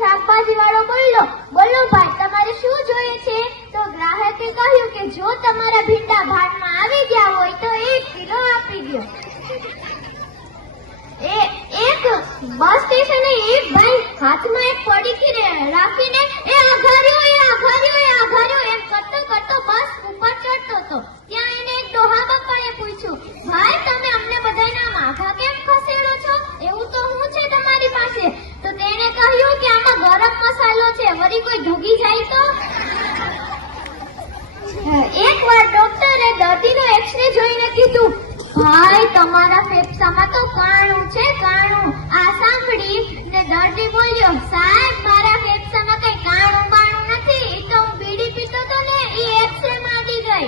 શાકભાજી વાળો બોલ્યો, બોલો ભાઈ, તમારે શું જોઈએ છે? તો ગ્રાહકે કહ્યું કે, જો તમારા ભીંડા ભાગમાં આવી ગયા હોય તો એક કિલો આપી એ એક બસ સ્ટેશને એક ભાઈ હાથમાં એક પડીકી રાખીને એ આઘાર્યો એ આઘાર્યો એ આઘાર્યો એમ કરતો કરતો બસ ઉપર ચડતો હતો ત્યાં એને એક ડોહા બાપાએ પૂછ્યું ભાઈ તમે અમને બધાને આમ આઘા કેમ ખસેડો છો એવું તો હું છે તમારી પાસે તો તેણે કહ્યું કે આમાં ગરમ મસાલો છે વળી કોઈ ઢૂગી જાય તો એકવાર ડોક્ટરે દર્દીનો જોઈને કીધું, ભાઈ, તમારા ફેફસામાં તો કાણું છે, કાણું. આ સાંભળી ને દર્દી બોલ્યો, સાહેબ, મારા ફેફસામાં કઈ કાણું બાણું નથી. એ તો હું બીડી પીતો તો ને, એ એક્સરે માંડી ગઈ.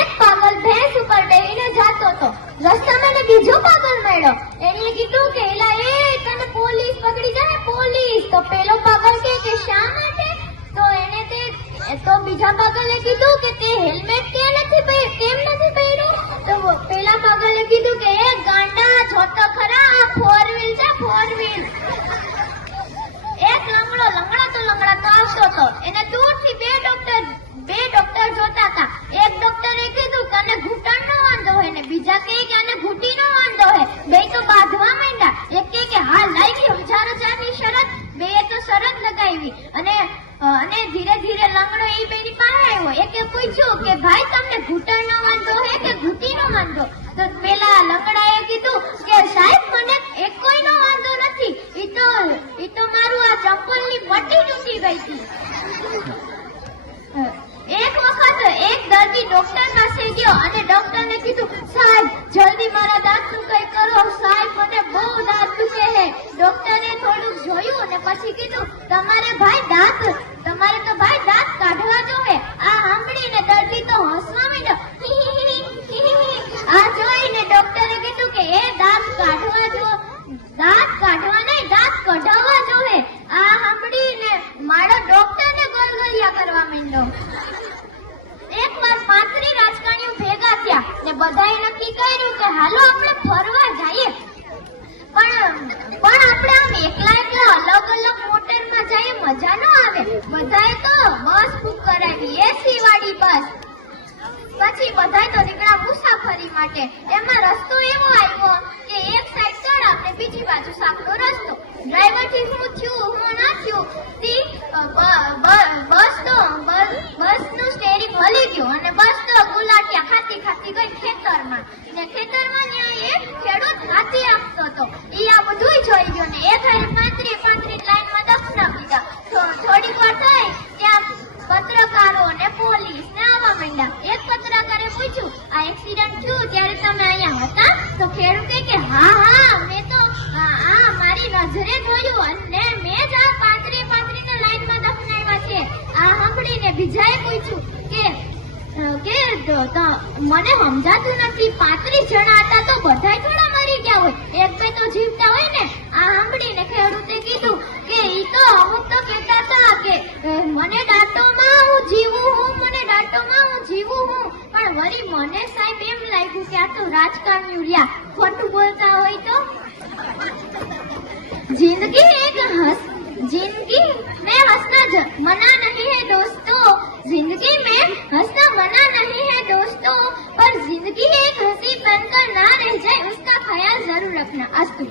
એક પાગલ ભેંસ ઉપર બેહીને જાતો હતો. રસ્તામાં ને બીજો પાગલ મળ્યો. એણે કીધું કે, એલા, એ, તને પોલીસ પકડી જાય પોલીસ. તો પેલો પાગલ કે કે, શા માટે? તો એને તે, તો બીજા પાગલે કીધું કે, તે હેલ્મેટ કે નથી પહે- કેમ નથી પહેર્યું તો પેલા પાગલે કીધું કે એ જોતો ખરા આ ફોર વ્હીલ છે ફોર વ્હીલ એક લંગડો લંગડાતો લંગડાતો આવતો હતો એને બે ડોક્ટર બે ડોક્ટર જોતા હતા. એક ડોક્ટરે કીધું કે આને ઘૂંટણનો વાંધો હોય ને. બીજા કહે કે આને ઘૂંટીનો વાંધો હોય. બે તો બાંધવા માંડ્યા. એક કહે કે, હા, લઈ ગયો, હજાર હજારની શરત. બે તો શરત લગાવી. અને અને ધીરે ધીરે લંગડો એ બેની પાસે આવ્યો. એકે પૂછ્યું કે, ભાઈ, તમને ઘૂંટણનો વાંધો હે કે ઘૂંટીનો વાંધો તો પેલા લંગડાએ કીધું કે સાહેબ મને એક કોઈનો વાંધો નથી ઈ તો ઈ તો મારું આ ચપ્પલની પટ્ટી તૂટી ગઈ હતી એક વખત એક દર્દી ડોક્ટર પાસે ગયો અને ડોક્ટરને કીધું, સાહેબ, જલ્દી મારા દાંતનું કંઈ કરો. સાહેબ મને બહુ દાંત દુખે છે. ડોક્ટરે થોડુંક જોયું અને પછી કીધું, તમારે ભાઈ દાંત તમારે તો ભાઈ દાંત કાઢવા જોવે આ સાંભળીને દર્દી તો હસવા માંડ્યો આ જોઈને ડોક્ટરે કીધું કે એ દાંત કાઢવા જો દાંત કાઢવા નહીં દાંત કઢાવવા જોવે આ સાંભળીને મારો ડોક્ટરને ગલગલિયા કરવા માંડ્યો એકવાર પાંત્રી રાજકારણીઓ ભેગા થયા ને બધાએ નક્કી કર્યું કે હાલો આપણે ફરવા જઈએ. પણ પણ આપણે આમ એકલા એકલા અલગ અલગ મોટરમાં જઈએ, મજા ન આવે. બધાએ તો બસ બુક કરાવી એસી વાળી બસ. પછી બધાય તો નીકળ્યા મુસાફરી માટે. એમાં રસ્તો એવો આવ્યો કે એક સાઈડ ચડ આપણે બીજી બાજુ સાંકડો રસ્તો. ડ્રાઈવરથી શું થયું, હું ના થયું, તી અ, બ- બ- બસ તો બસ બસનું સ્ટેરિંગ હલી ગયું અને બસ તો ગુલાટિયા ખાતી ખાતી ગઈ ખેતરમાં ને ખેતરમાં ત્યાં એક ખેડૂત હાથી આપતો હતો. એ આ બધું જોઈ ગયો ને. એ થઈ પાંત્રી પાંત્રી લાઈનમાં કીધા થો- થોડીક વાર થઈ ત્યાં પત્રકારો અને પોલીસ ને આવવા માંડ્યા. એક પત્રકારે પૂછ્યું, આ એક્સિડન્ટ થયું ત્યારે તમે અહીંયા હતા? તો ખેડૂત કે, હા હા, મેં તો આ મારી નજરે જોયું અને મેં જ આ પાંત્રી પાંત્રીને લાઈનમાં દફનાવ્યા છે. આ સાંભળીને બીજાએ પૂછ્યું કે કે મને સમજાતું નથી. પાંત્રીસ જણા હતા તો બધાય થોડા મરી ગયા હોય. એક બે તો જીવતા હોય ને, આ સાંભળીને ખેડૂતે કીધું કે ઈ તો અમુક તો કહેતા હતા કે મને ડાટોમાં હું જીવું હું, મને ડાટોમાં હું જીવું હું. પણ વળી મને સાહેબ એમ લાગ્યું કે આ તો રાજકારણી રહ્યા. ખોટું બોલતા હોય તો? જિંદગી એક હસ, જિંદગી મેં હસના જ. મને रखना अस्तु